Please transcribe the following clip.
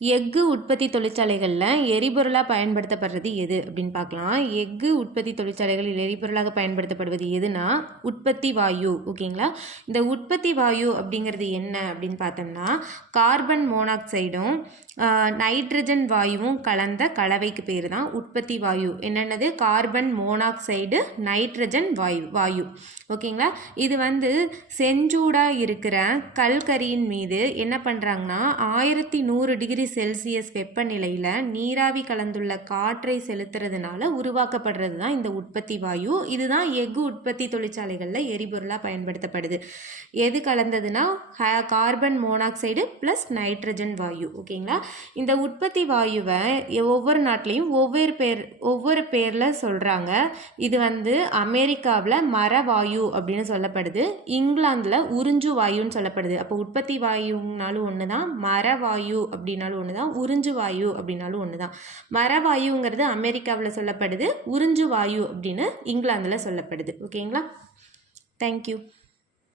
எஃகு உற்பத்தி தொழிற்சாலைகளில் எரிபொருளாக பயன்படுத்தப்படுறது எது அப்படின்னு பார்க்கலாம். எஃகு உற்பத்தி தொழிற்சாலைகளில் எரிபொருளாக பயன்படுத்தப்படுவது எதுனா உற்பத்தி வாயு. ஓகேங்களா? இந்த உற்பத்தி வாயு அப்படிங்கிறது என்ன அப்படின்னு பார்த்தோம்னா கார்பன் மோனாக்சைடும் நைட்ரஜன் வாயுவும் கலந்த கலவைக்கு பேர் தான் உற்பத்தி வாயு. என்னென்னது? கார்பன் மோனாக்சைடு, நைட்ரஜன் வாயு. ஓகேங்களா? இது செஞ்சூடாக இருக்கிற கல்கரியின் மீது என்ன பண்ணுறாங்கன்னா 1100 டிகிரி செல்சியஸ் வெப்பநிலையில் நீராவி கலந்துள்ள காற்றை செலுத்துறதுனால உருவாக்கப்படுறது தான் இந்த உற்பத்தி வாயு. இதுதான் எஃகு உற்பத்தி தொழிற்சாலைகளில் எரிபொருளாக பயன்படுத்தப்படுது. எது கலந்ததுன்னா கார்பன் மோனாக்சைடு ப்ளஸ் நைட்ரஜன் வாயு. ஓகேங்களா? இந்த உற்பத்தி வாயுவை ஒவ்வொரு நாட்டிலையும் ஒவ்வொரு பேரில் சொல்கிறாங்க. இது அமெரிக்காவில் மரவாயு அப்படின்னு சொல்லப்படுது. இங்கிலாந்தில் உறிஞ்சு வாயுன்னு சொல்லப்படுது. அப்போ உற்பத்தி வாயுனாலும் ஒன்று தான், மரவாயு அப்படின்னாலும் ஒன்று தான், உறிஞ்சு வாயு அப்படின்னாலும் ஒன்று தான். மரவாயுங்கிறது அமெரிக்காவில் சொல்லப்படுது, உறிஞ்சு வாயு அப்படின்னு இங்கிலாந்தில் சொல்லப்படுது. ஓகேங்களா? தேங்க்யூ.